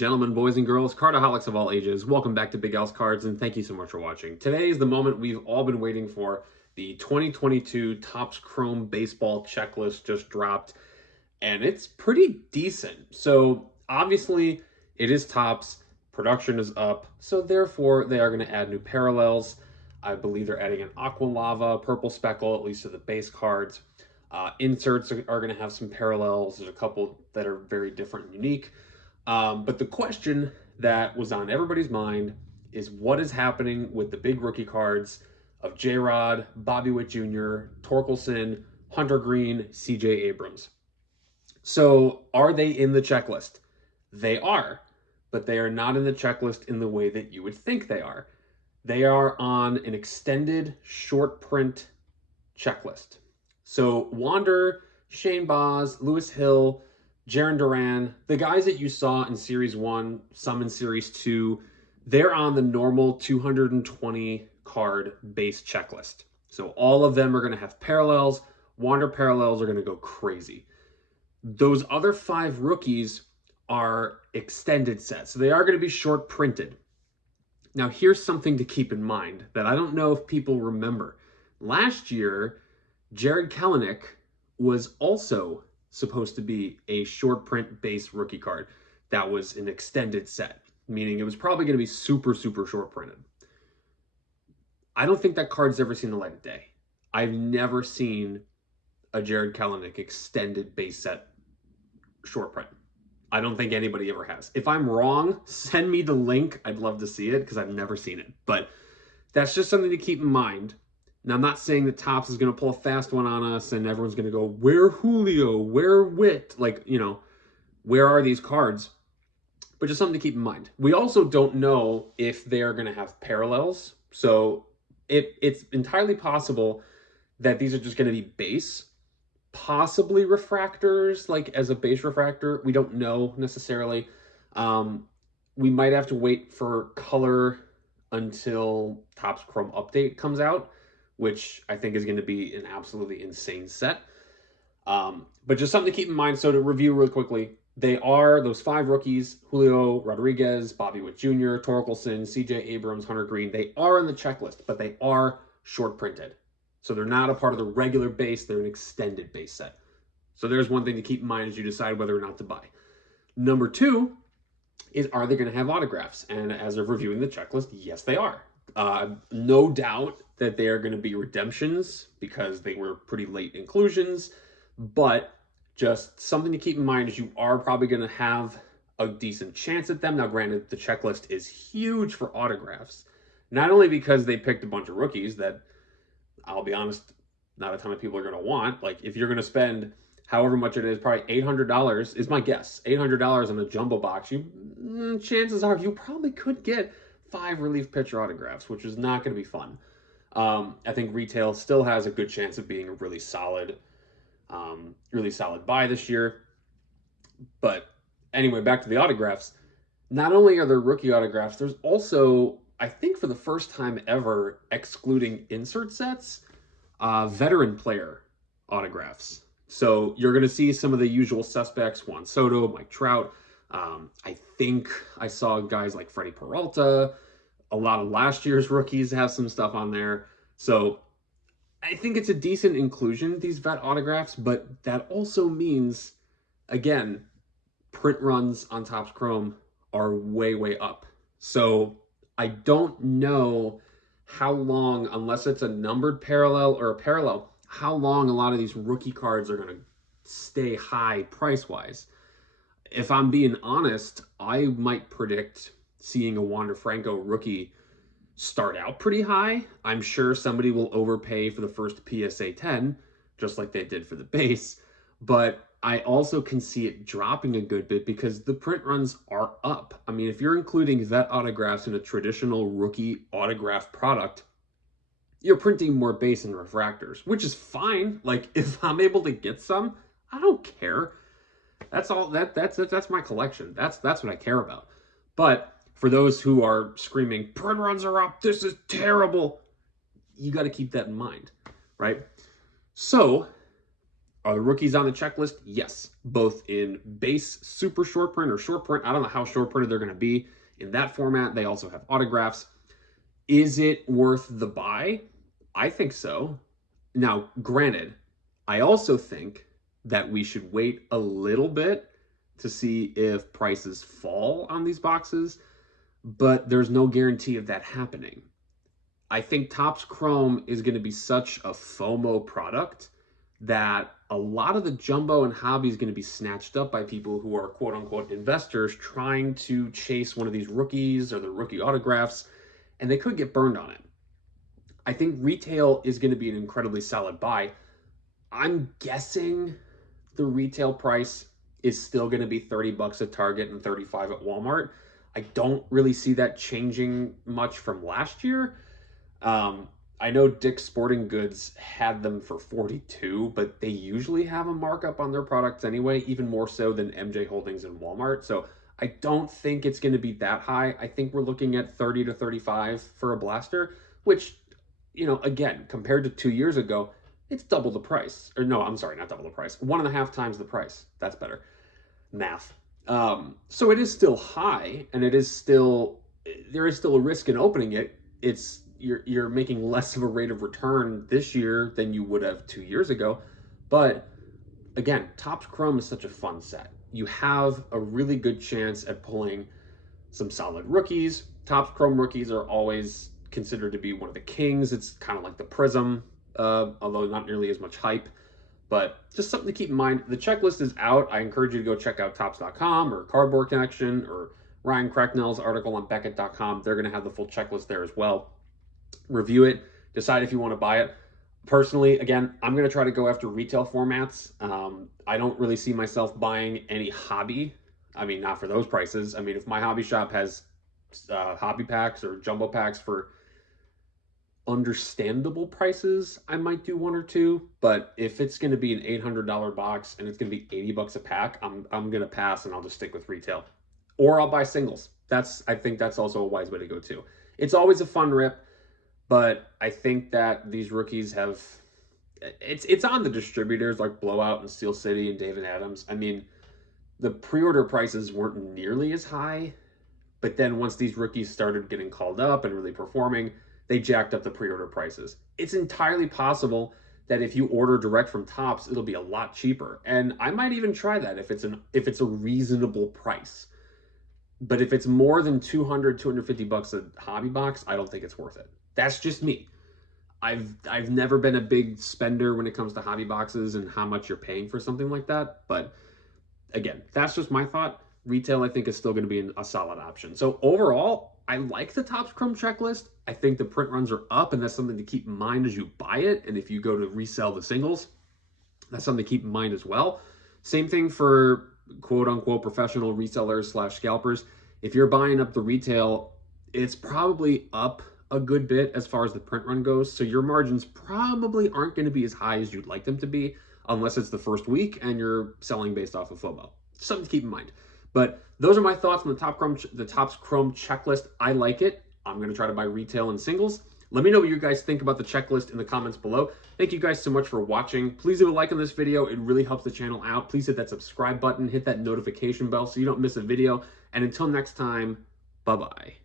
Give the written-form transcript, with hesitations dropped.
gentlemen, boys and girls, cardaholics of all ages, welcome back to Big Al's Cards, and thank you so much for watching. Today is the moment we've all been waiting for. The 2022 Topps Chrome Baseball checklist just dropped, and it's pretty decent. So, obviously, it is Topps, production is up, so therefore they are going to add new parallels. I believe they're adding an Aqua Lava, Purple Speckle, at least to the base cards. Inserts are going to have some parallels. There's a couple that are very different and unique. But the question that was on everybody's mind is what is happening with the big rookie cards of J-Rod, Bobby Witt Jr., Torkelson, Hunter Green, CJ Abrams. So are they in the checklist? They are, but they are not in the checklist in the way that you would think they are. They are on an extended short print checklist. So Wander, Shane Baz, Lewis Hill, Jarren Duran, the guys that you saw in Series 1, some in Series 2, they're on the normal 220 card base checklist. So all of them are going to have parallels. Wander parallels are going to go crazy. Those other 5 rookies are extended sets. So they are going to be short printed. Now here's something to keep in mind that I don't know if people remember. Last year, Jarred Kelenic was also supposed to be a short print base rookie card that was an extended set, meaning it was probably going to be super short printed. I don't think that card's ever seen the light of day. I've never seen a Jarred Kelenic extended base set short print. I don't think anybody ever has. If I'm wrong, send me the link. I'd love to see it because I've never seen it. But that's just something to keep in mind. Now, I'm not saying that Topps is going to pull a fast one on us and everyone's going to go, where Julio, where Witt? Like, you know, where are these cards? But just something to keep in mind. We also don't know if they're going to have parallels. So it's entirely possible that these are just going to be base, possibly refractors, like as a base refractor. We don't know necessarily. We might have to wait for color until Topps Chrome Update comes out, which I think is going to be an absolutely insane set. But just something to keep in mind. So to review really quickly, they are those 5 rookies: Julio Rodriguez, Bobby Witt Jr., Torkelson, CJ Abrams, Hunter Green. They are in the checklist, but they are short printed. So they're not a part of the regular base. They're an extended base set. So there's one thing to keep in mind as you decide whether or not to buy. Number 2 is, are they going to have autographs? And as of reviewing the checklist, yes, they are. No doubt that they are going to be redemptions because they were pretty late inclusions, but just something to keep in mind is you are probably going to have a decent chance at them. Now, granted, the checklist is huge for autographs, not only because they picked a bunch of rookies that, I'll be honest, not a ton of people are going to want. Like, if you're going to spend however much it is, probably $800 is my guess, $800 on a jumbo box, chances are you probably could get 5 relief pitcher autographs, which is not going to be fun. I think retail still has a good chance of being a really solid buy this year. But anyway, back to the autographs. Not only are there rookie autographs, there's also, I think for the first time ever, excluding insert sets, veteran player autographs. So you're going to see some of the usual suspects: Juan Soto, Mike Trout. I think I saw guys like Freddie Peralta. A lot of last year's rookies have some stuff on there. So I think it's a decent inclusion, these vet autographs, but that also means, again, print runs on Topps Chrome are way up. So I don't know how long, unless it's a numbered parallel or a parallel, how long a lot of these rookie cards are going to stay high price-wise. If I'm being honest, I might predict seeing a Wander Franco rookie start out pretty high. I'm sure somebody will overpay for the first PSA 10, just like they did for the base. But I also can see it dropping a good bit because the print runs are up. I mean, if you're including vet autographs in a traditional rookie autograph product, you're printing more base and refractors, which is fine. Like, if I'm able to get some, I don't care. That's all. That's my collection. That's what I care about. But for those who are screaming, print runs are up, this is terrible, you got to keep that in mind, right? So Are the rookies on the checklist? Yes, both in base super short print or short print. I don't know how short printed they're going to be in that format. They also have autographs. Is it worth the buy? I think so. Now, granted, I also think that we should wait a little bit to see if prices fall on these boxes, but there's no guarantee of that happening. I think Topps Chrome is going to be such a FOMO product that a lot of the jumbo and hobby is going to be snatched up by people who are quote unquote investors trying to chase one of these rookies or the rookie autographs, and they could get burned on it. I think retail is going to be an incredibly solid buy. I'm guessing the retail price is still going to be 30 bucks at Target and 35 at Walmart. I don't really see that changing much from last year. I know Dick's Sporting Goods had them for 42, but they usually have a markup on their products anyway, even more so than MJ Holdings and Walmart. So I don't think it's going to be that high. I think we're looking at 30 to 35 for a blaster, which, you know, again, compared to 2 years ago, it's double the price. Or no, I'm sorry, not double the price. 1.5 times the price. That's better. Math. So it is still high, and it is still, there is still a risk in opening it. It's, you're making less of a rate of return this year than you would have 2 years ago. But again, Topps Chrome is such a fun set. You have a really good chance at pulling some solid rookies. Topps Chrome rookies are always considered to be one of the kings. It's kind of like the Prism, although not nearly as much hype. But just something to keep in mind. The checklist is out. I encourage you to go check out Topps.com or Cardboard Connection or Ryan Cracknell's article on Beckett.com. They're going to have the full checklist there as well. Review it, decide if you want to buy it. Personally, again, I'm going to try to go after retail formats. I don't really see myself buying any hobby. I mean, not for those prices. I mean, if my hobby shop has hobby packs or jumbo packs for understandable prices, I might do one or two. But if it's going to be an $800 box and it's going to be 80 bucks a pack, I'm going to pass and I'll just stick with retail. Or I'll buy singles. I think that's also a wise way to go too. It's always a fun rip. But I think that these rookies have, it's on the distributors like Blowout and Steel City and David Adams. I mean, the pre-order prices weren't nearly as high, but then once these rookies started getting called up and really performing, they jacked up the pre-order prices. It's entirely possible that if you order direct from Topps, it'll be a lot cheaper. And I might even try that if it's a reasonable price. But if it's more than 200, 250 bucks a hobby box, I don't think it's worth it. That's just me. I've never been a big spender when it comes to hobby boxes and how much you're paying for something like that. But again, that's just my thought. Retail, I think, is still going to be a solid option. So overall, I like the Topps Chrome checklist. I think the print runs are up, and that's something to keep in mind as you buy it. And if you go to resell the singles, that's something to keep in mind as well. Same thing for quote unquote professional resellers / scalpers. If you're buying up the retail, it's probably up a good bit as far as the print run goes. So your margins probably aren't going to be as high as you'd like them to be unless it's the first week and you're selling based off of FOMO. Something to keep in mind. But those are my thoughts on the Topps Chrome checklist. I like it. I'm going to try to buy retail and singles. Let me know what you guys think about the checklist in the comments below. Thank you guys so much for watching. Please leave a like on this video. It really helps the channel out. Please hit that subscribe button, hit that notification bell so you don't miss a video. And until next time, bye-bye.